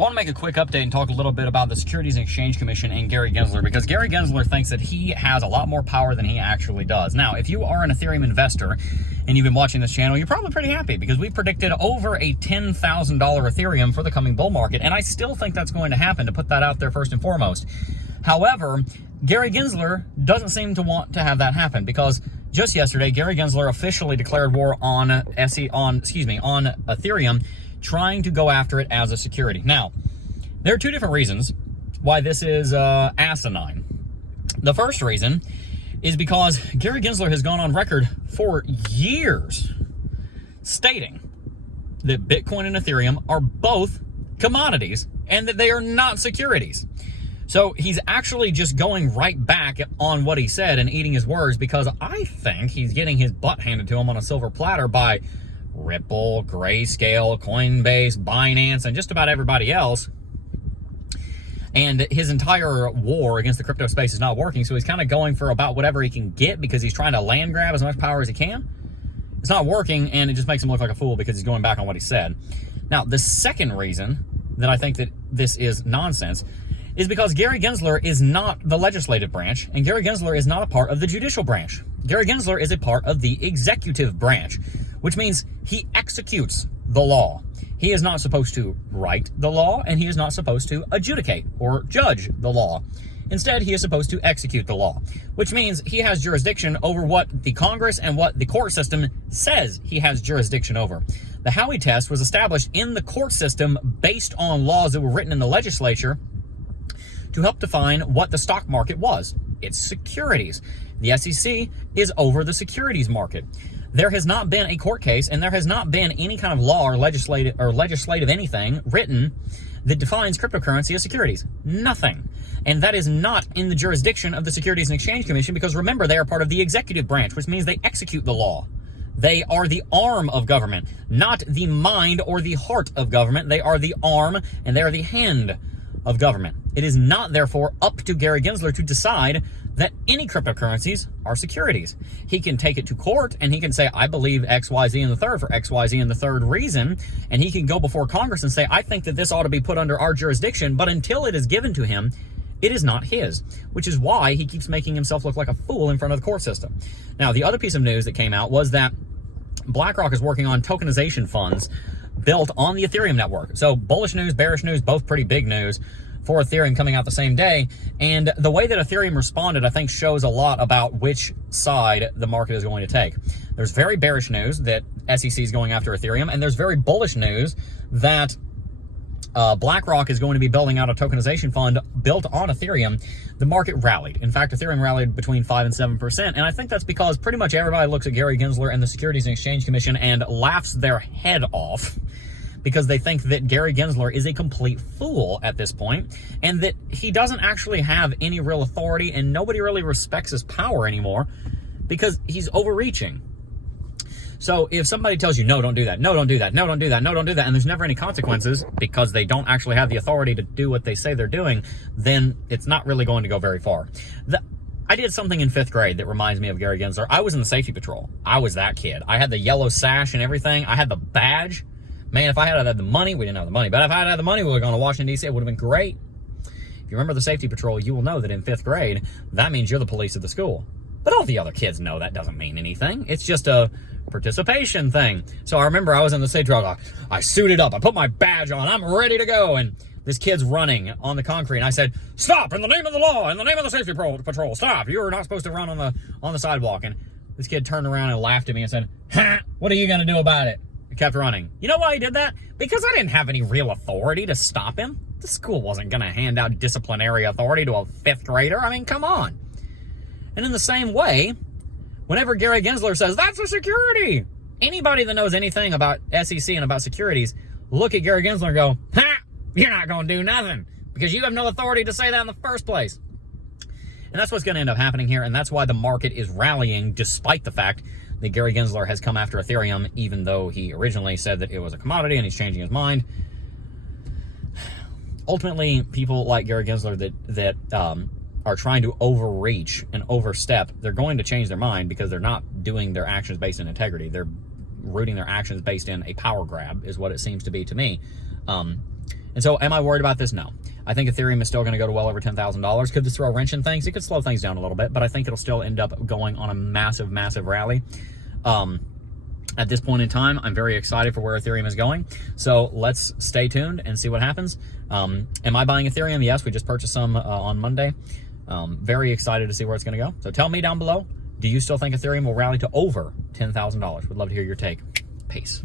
I want to make a quick update and talk a little bit about the Securities and Exchange Commission and Gary Gensler, because Gary Gensler thinks that he has a lot more power than he actually does. Now, if you are an Ethereum investor and you've been watching this channel, you're probably pretty happy because we predicted over a $10,000 Ethereum for the coming bull market, and I still think that's going to happen, to put that out there first and foremost. However, Gary Gensler doesn't seem to want to have that happen, because just yesterday, Gary Gensler officially declared war on Ethereum, trying to go after it as a security. Now, there are two different reasons why this is asinine. The first reason is because Gary Gensler has gone on record for years stating that Bitcoin and Ethereum are both commodities and that they are not securities. So he's actually just going right back on what he said and eating his words, because I think he's getting his butt handed to him on a silver platter by Ripple, Grayscale, Coinbase, Binance, and just about everybody else. And his entire war against the crypto space is not working, so he's kind of going for about whatever he can get because he's trying to land grab as much power as he can. It's not working, and it just makes him look like a fool because he's going back on what he said. Now, the second reason that I think that this is nonsense is because Gary Gensler is not the legislative branch, and Gary Gensler is not a part of the judicial branch. Gary Gensler is a part of the executive branch, which means he executes the law. He is not supposed to write the law, and he is not supposed to adjudicate or judge the law. Instead, he is supposed to execute the law, which means he has jurisdiction over what the Congress and what the court system says he has jurisdiction over. The Howey test was established in the court system based on laws that were written in the legislature to help define what the stock market was. It's securities. The SEC is over the securities market. There has not been a court case, and there has not been any kind of law or legislative anything written that defines cryptocurrency as securities. Nothing. And that is not in the jurisdiction of the Securities and Exchange Commission, because remember, they are part of the executive branch, which means they execute the law. They are the arm of government, not the mind or the heart of government. They are the arm, and they are the hand of government. It is not, therefore, up to Gary Gensler to decide that any cryptocurrencies are securities. He can take it to court, and he can say, I believe X, Y, Z, and the third for X, Y, Z, and the third reason, and he can go before Congress and say, I think that this ought to be put under our jurisdiction, but until it is given to him, it is not his, which is why he keeps making himself look like a fool in front of the court system. Now, the other piece of news that came out was that BlackRock is working on tokenization funds built on the Ethereum network. So bullish news, bearish news, both pretty big news for Ethereum coming out the same day. And the way that Ethereum responded, I think, shows a lot about which side the market is going to take. There's very bearish news that SEC is going after Ethereum, and there's very bullish news that BlackRock is going to be building out a tokenization fund built on Ethereum. The market rallied. In fact, Ethereum rallied between 5 and 7%, and I think that's because pretty much everybody looks at Gary Gensler and the Securities and Exchange Commission and laughs their head off, because they think that Gary Gensler is a complete fool at this point, and that he doesn't actually have any real authority, and nobody really respects his power anymore because he's overreaching. So if somebody tells you, no, don't do that, no, don't do that, no, don't do that, no, don't do that, and there's never any consequences because they don't actually have the authority to do what they say they're doing, then it's not really going to go very far. I did something in 5th grade that reminds me of Gary Gensler. I was in the safety patrol. I was that kid. I had the yellow sash and everything. I had the badge. Man, if I had the money, we didn't have the money, but if I had the money, we would have gone to Washington, D.C. It would have been great. If you remember the safety patrol, you will know that in 5th grade, that means you're the police of the school. But all the other kids know that doesn't mean anything. It's just a participation thing. So I remember I was in the safety patrol. I suited up. I put my badge on. I'm ready to go. And this kid's running on the concrete. And I said, stop, in the name of the law, in the name of the safety patrol, stop. You are not supposed to run on the sidewalk. And this kid turned around and laughed at me and said, ha, what are you going to do about it? I kept running. You know why he did that? Because I didn't have any real authority to stop him. The school wasn't going to hand out disciplinary authority to a 5th grader. I mean, come on. And in the same way, whenever Gary Gensler says, that's a security, anybody that knows anything about SEC and about securities, look at Gary Gensler and go, ha, you're not going to do nothing because you have no authority to say that in the first place. And that's what's going to end up happening here, and that's why the market is rallying despite the fact that Gary Gensler has come after Ethereum, even though he originally said that it was a commodity and he's changing his mind. Ultimately, people like Gary Gensler that are trying to overreach and overstep, they're going to change their mind because they're not doing their actions based in integrity. They're rooting their actions based in a power grab, is what it seems to be to me. And so am I worried about this? No. I think Ethereum is still going to go to well over $10,000. Could this throw a wrench in things? It could slow things down a little bit, but I think it'll still end up going on a massive, massive rally. At this point in time, I'm very excited for where Ethereum is going. So let's stay tuned and see what happens. Am I buying Ethereum? Yes, we just purchased some on Monday. Very excited to see where it's going to go. So tell me down below, do you still think Ethereum will rally to over $10,000? Would love to hear your take. Peace.